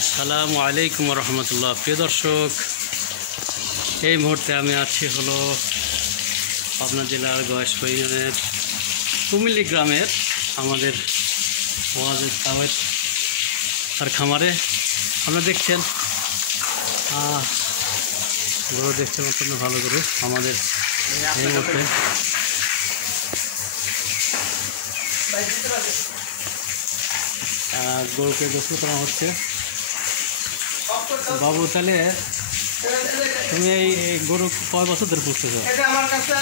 আসসালামু আলাইকুম রহমতুল্লাহ। প্রিয় দর্শক, এই মুহূর্তে আমি আছি হলো পাবনা জেলার গয়েশপুর ইউনিয়নের কুমিল্লি গ্রামের আমাদের ওয়াজেদ তাওয়েদ তার খামারে। আপনারা দেখছেন গরু দেখছেন, অত্যন্ত ভালো গরু আমাদের এই মুহূর্তে। গরুকে গোসল করা হচ্ছে। বাবু, তাহলে তুমি এই গরু কয় বছর ধরে পুষতেছো? এটা আমার কাছে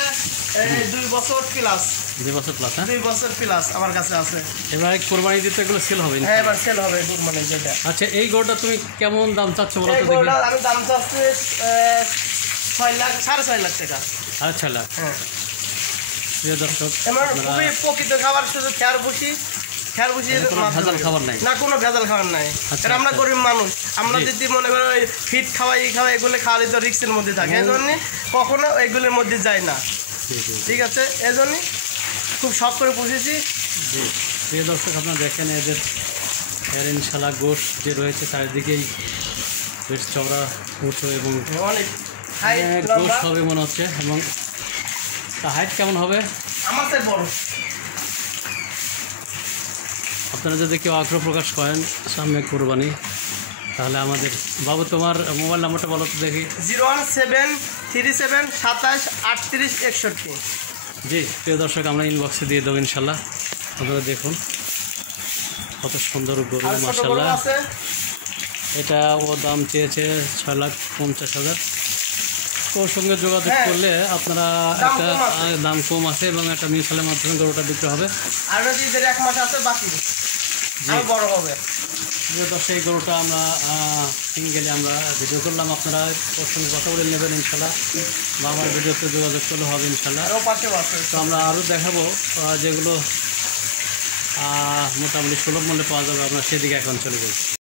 2 বছর প্লাস। 2 বছর প্লাস? হ্যাঁ, 2 বছর প্লাস আমার কাছে আছে। এবার কোরবানি দিতে এগুলো সেল হবে? হ্যাঁ, এবার সেল হবে কোরবানি যেটা। আচ্ছা, এই গরুটা তুমি কেমন দাম চাচ্ছ বলো তো দেখি? আমি দাম চাচ্ছি 6 লাখ, 6.5 লাখ টাকা। 6.5 লাখ। হ্যাঁ, প্রিয় দর্শক, আমার খুবই প্রকৃত খাবার, শুধু খেয়ার বসি ভেজাল খাবার নাই না, কোনো ভেজাল খাবার নাই। এটা আমরা গরিব মানুষ, আমরা যদি মনে করো ওই ফিট খাওয়াই এগুলো খাওয়ালে তো রিক্সের মধ্যে থাকে, এই জন্য কখনো এগুলোর মধ্যে যায় না। ঠিক আছে, এই জন্যই খুব শখ করে পুষেছি। জি, প্রিয় দর্শক, আপনারা দেখেন এর ইনশাল্লাহ গোশ যে রয়েছে চারিদিকেই বেশ চওড়া উঁচু এবং অনেক গোশ হবে মনে হচ্ছে। এবং হাইট কেমন হবে? আমার থেকে বড়। আপনারা যদি কেউ আগ্রহ প্রকাশ করেন সামনে কোরবানি, তাহলে আমাদের বাবু, তোমার মোবাইল নাম্বারটা বলো তো দেখি। 01737 27 38 61। জি, প্রিয় দর্শক, আমরা ইনবক্সে দিয়ে দেবো ইনশাল্লাহ। আপনারা দেখুন কত সুন্দর গরু, মাশাআল্লাহ। এটা ও দাম চেয়েছে 6,50,000। ওর সঙ্গে যোগাযোগ করলে আপনারা একটা দাম কম আছে এবং একটা মিউচুয়ালের মাধ্যমে গরুটা বিক্রি হবে। আর যদি 1 মাস আছে বাকি বড় হবে। প্রিয় দর্শক, এই গরুটা আমরা সিঙ্গেলে আমরা ভিডিও করলাম, আপনারা ওর সঙ্গে কথা বলে নেবেন ইনশাল্লাহ, বা আমার ভিডিওতে যোগাযোগ করলে হবে ইনশাল্লাহ। তো আমরা আরও দেখাবো যেগুলো মোটামুটি সুলভ মূল্যে পাওয়া যাবে, আমরা সেদিকে এখন চলে যাই।